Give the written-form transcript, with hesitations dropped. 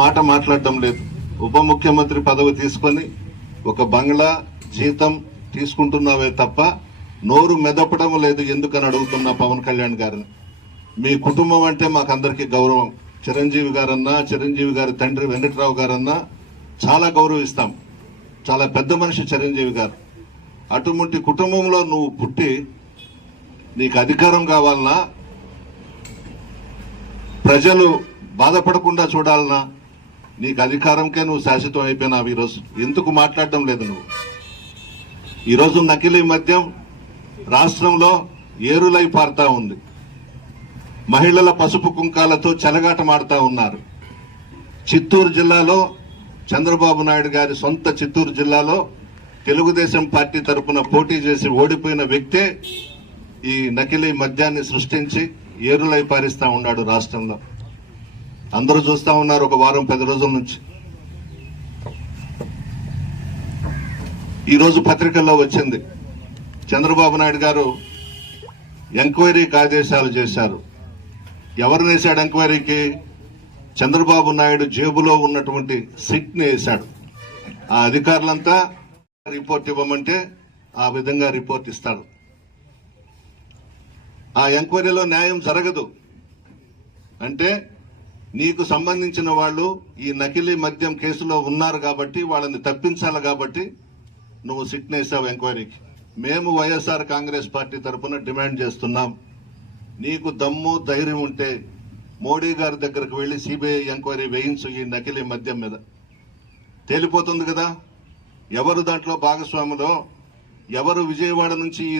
మాట మాట్లాడటం లేదు. ఉప ముఖ్యమంత్రి పదవి తీసుకొని ఒక బంగ్లా జీతం తీసుకుంటున్నావే తప్ప నోరు మెదపడం లేదు ఎందుకని అడుగుతున్నా పవన్ కళ్యాణ్ గారిని. మీ కుటుంబం అంటే మాకందరికీ గౌరవం. చిరంజీవి గారన్నా, చిరంజీవి గారి తండ్రి వెంకట్రావు గారన్నా చాలా గౌరవిస్తాం. చాలా పెద్ద మనిషి చిరంజీవి గారు. అటువంటి కుటుంబంలో నువ్వు పుట్టి నీకు అధికారం కావాలన్నా, ప్రజలు బాధపడకుండా చూడాలన్నా, నీకు అధికారంకే నువ్వు శాశ్వతం అయిపోయినావు. ఈరోజు ఎందుకు మాట్లాడడం లేదు నువ్వు? ఈరోజు నకిలీ మద్యం రాష్ట్రంలో ఏరులై పారుతా ఉంది. మహిళల పసుపు కుంకాలతో చెలగాటమాడుతా ఉన్నారు. చిత్తూరు జిల్లాలో చంద్రబాబు నాయుడు గారి సొంత చిత్తూరు జిల్లాలో తెలుగుదేశం పార్టీ తరఫున పోటీ చేసి ఓడిపోయిన వ్యక్తే ఈ నకిలీ మద్యాన్ని సృష్టించి ఏరులై పారిస్తా ఉన్నాడు రాష్ట్రంలో. అందరూ చూస్తా ఉన్నారు ఒక వారం 10 రోజుల నుంచి. ఈరోజు పత్రికల్లో వచ్చింది, చంద్రబాబు నాయుడు గారు ఎంక్వైరీకి ఆదేశాలు చేశారు. ఎవరిని వేశాడు ఎంక్వైరీకి? చంద్రబాబు నాయుడు జేబులో ఉన్నటువంటి సిట్ ని వేశాడు. ఆ అధికారులంతా రిపోర్ట్ ఇవ్వమంటే ఆ విధంగా రిపోర్ట్ ఇస్తాడు. ఆ ఎంక్వైరీలో న్యాయం జరగదు. అంటే నీకు సంబంధించిన వాళ్ళు ఈ నకిలీ మద్యం కేసులో ఉన్నారు కాబట్టి వాళ్ళని తప్పించాలి కాబట్టి నువ్వు సిట్ వేసావు ఎంక్వైరీకి. మేము వైఎస్ఆర్ కాంగ్రెస్ పార్టీ తరఫున డిమాండ్ చేస్తున్నాం, నీకు దమ్ము ధైర్యం ఉంటే మోడీ గారి దగ్గరకు వెళ్లి సిబిఐ ఎంక్వైరీ వేయించు. ఈ నకిలీ మద్యం మీద తేలిపోతుంది కదా ఎవరు దాంట్లో భాగస్వాములో, ఎవరు విజయవాడ నుంచి ఈ